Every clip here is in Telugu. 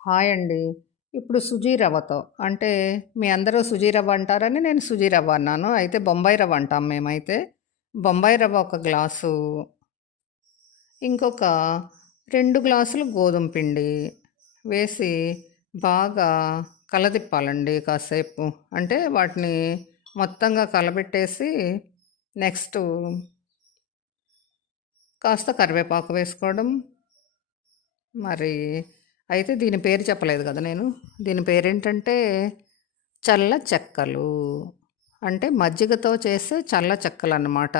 హాయ్ అండి. ఇప్పుడు సుజీ రవ్వతో అంటే మీ అందరూ సుజీ రవ్వ అంటారని నేను సుజీ రవ్వ అన్నాను. అయితే బొంబాయి రవ్వ అంటాం మేమైతే. బొంబాయి రవ్వ ఒక గ్లాసు, ఇంకొక 2 గ్లాసులు గోధుమ పిండి వేసి బాగా కలదిప్పాలండి కాసేపు. అంటే వాటిని మొత్తంగా కలబెట్టేసి నెక్స్టు కాస్త కరివేపాకు వేసుకోవడం. మరి అయితే దీని పేరు చెప్పలేదు కదా నేను. దీని పేరేంటంటే చల్ల చెక్కలు. అంటే మజ్జిగతో చేసే చల్ల చెక్కలన్నమాట.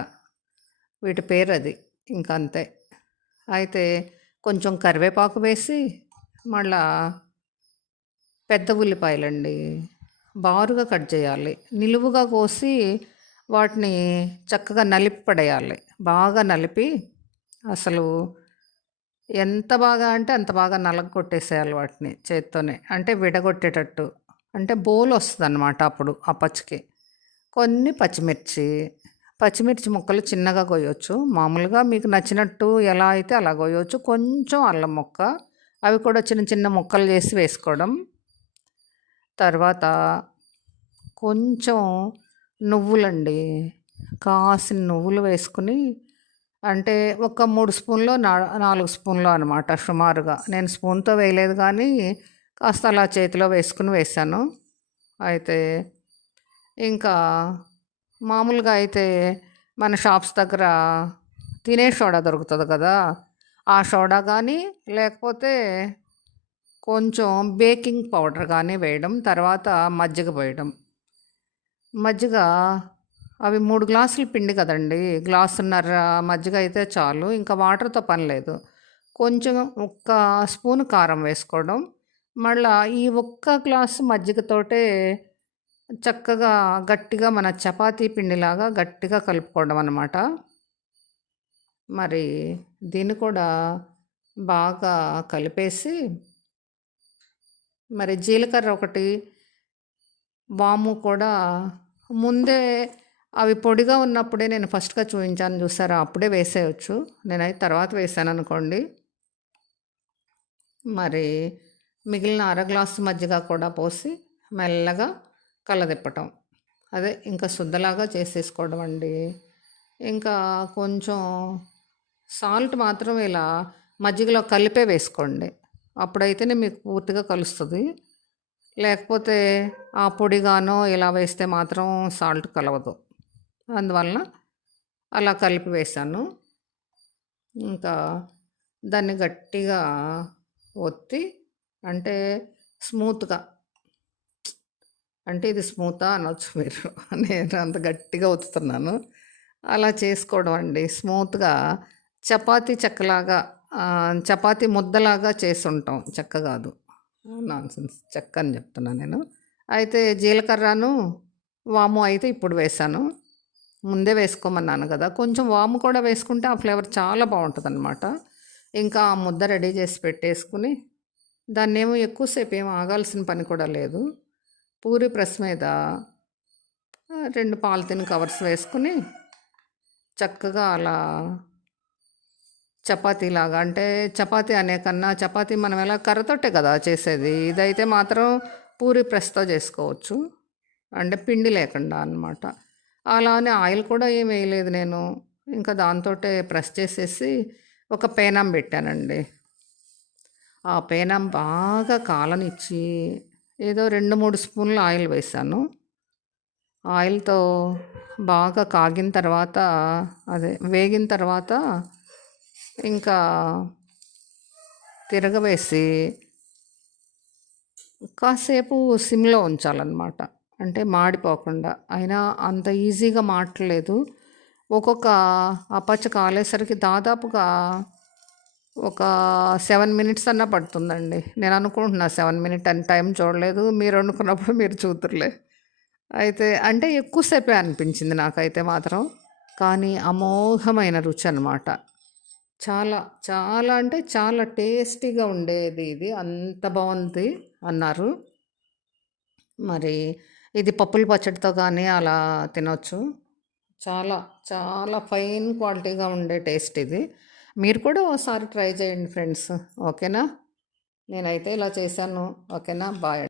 వీటి పేరది. ఇంకంతే. అయితే కొంచెం కరివేపాకు వేసి, మళ్ళా పెద్ద ఉల్లిపాయలండి. బారుగా కట్ చేయాలి. నిలువుగా కోసి వాటిని చక్కగా నలిపి పడేయాలి. బాగా నలిపి అసలు ఎంత బాగా అంటే అంత బాగా నలగొట్టేసేయాలి వాటిని చేత్తోనే. అంటే విడగొట్టేటట్టు. అంటే బోలొస్తదనమాట అప్పుడు ఆ పచ్చికి. కొన్ని పచ్చిమిర్చి, పచ్చిమిర్చి ముక్కలు చిన్నగా కొయ్యొచ్చు. మామూలుగా మీకు నచ్చినట్టు ఎలా అయితే అలా కొయ్యొచ్చు. కొంచెం అల్లం ముక్క, అవి కూడా చిన్న చిన్న ముక్కలు చేసి వేసుకోవడం. తర్వాత కొంచెం నువ్వులండి. కాసిన్ని నువ్వులు వేసుకొని అంటే ఒక 3 స్పూన్‌లో 4 స్పూన్‌లో అనమాట సుమారుగా. నేను స్పూన్‌తో వేయలేదు కానీ కాస్త అలా చేతిలో వేసుకొని వేశాను. అయితే ఇంకా మామూలుగా అయితే మన షాప్స్ దగ్గర తినే సోడా దొరుకుతది కదా! ఆ సోడా గానీ, లేకపోతే కొంచెం బేకింగ్ పౌడర్ గానీ వేయడం. తర్వాత మజ్జిగ పోయడం. మజ్జిగ అవి 3 గ్లాసుల పిండి కదండీ! గ్లాసున్నర మజ్జిగ అయితే చాలు. ఇంకా వాటర్‌తో పని లేదు. కొంచెం ఒక్క స్పూను కారం వేసుకోవడం. మళ్ళా ఈ ఒక్క గ్లాసు మజ్జిగతోటే చక్కగా గట్టిగా మన చపాతీ పిండిలాగా గట్టిగా కలుపుకోవడం అనమాట. మరి దీన్ని కూడా బాగా కలిపేసి, మరి జీలకర్ర ఒకటి, వాము కూడా ముందే అవి పొడిగా ఉన్నప్పుడే నేను ఫస్ట్‌గా చూయించాను చూసారా? అప్పుడే వేసేయొచ్చు. నేనైతే తర్వాత వేసాననుకోండి. మరి మిగిలిన అర గ్లాసు మజ్జిగ కూడా పోసి మెల్లగా కలదిప్పటం. అదే ఇంకా శుద్ధలాగా చేసేసుకోవడం అండి. ఇంకా కొంచెం సాల్ట్ మాత్రం ఇలా మజ్జిగలో కలిపే వేసుకోండి. అప్పుడైతేనే మీకు పూర్తిగా కలుస్తది. లేకపోతే ఆ పొడిగానో ఇలా వేస్తే మాత్రం సాల్ట్ కలవదు. అందువలన అలా కలిపి వేశాను. ఇంకా దాన్ని గట్టిగా ఒత్తి అంటే స్మూత్‌గా అంటే ఇది స్మూతా అనొచ్చు మీరు. నేను అంత గట్టిగా ఒత్తుతున్నాను. అలా చేసుకోవడం అండి. స్మూత్‌గా చపాతీ చెక్కలాగా చపాతీ ముద్దలాగా చేసుంటాం. చెక్క గాదు. నాన్‌సెన్స్. చెక్క అని చెప్తున్నా నేను. అయితే జీలకర్రను, వాము అయితే ఇప్పుడు వేశాను. ముందే వేసుకోమన్నాను గదా! కొంచెం వాము కూడా వేసుకుంటే ఆ ఫ్లేవర్ చాలా బావుంటదనమాట. ఇంకా ఆ ముద్ద రెడీ చేసి పెట్టేసుకొని, దాన్నేమో ఎక్కువ సేపేమి ఆగాల్సిన పని కూడా లేదు. పూరి ప్రెస్ మీద 2 పాలిథీన్ కవర్స్ వేసుకొని, చక్కగా అలా చపాతీలాగా అంటే చపాతీ అనే కన్నా చపాతీ మనం ఎలా కర్రతోటే కదా చేసేది. ఇదైతే మాత్రం పూరి ప్రెస్‌తో చేసుకోవచ్చు. అంటే పిండి లేకుండా అనమాట. అలా అని ఆయిల్ కూడా ఏమి వేయలేదు నేను. ఇంకా దాంతోటే ప్రెస్ చేసేసి ఒక పేనం పెట్టానండి. ఆ పేనం బాగా కాలనిచ్చి ఏదో 2, 3 స్పూన్‌ల ఆయిల్ వేశాను. ఆయిల్‌తో బాగా కాగిన తర్వాత అదే వేగిన తర్వాత ఇంకా తిరగవేసి కాసేపు సిమ్‌లో ఉంచాలనమాట. అంటే మాడిపోకుండా. అయినా అంత ఈజీగా మాడట్లేదు. ఒక్కొక్క అపచ్చ కాలేసరికి దాదాపుగా ఒక 7 మినిట్స్ అన్నా పడుతుందండి. నేను అనుకుంటున్నా 7 మినిట్ అని టైం చూడలేదు. మీరు వండుకున్నప్పుడు మీరు చూద్దురులే. అయితే అంటే ఎక్కువ సేపే అనిపించింది నాకైతే మాత్రం. కానీ అమోఘమైన రుచి అనమాట. చాలా, చాలా అంటే చాలా టేస్టీగా ఉండేది ఇది. అంత బావుంది అన్నారు. మరి ఇది పప్పుల పచ్చడితో గానీ అలా తినొచ్చు. చాలా, చాలా ఫైన్ క్వాలిటీగా ఉండే టేస్ట్ ఇది. మీరు కూడా ఓసారి ట్రై చేయండి ఫ్రెండ్స్. ఓకేనా? నేనైతే ఇలా చేశాను. ఓకేనా? బాయ్.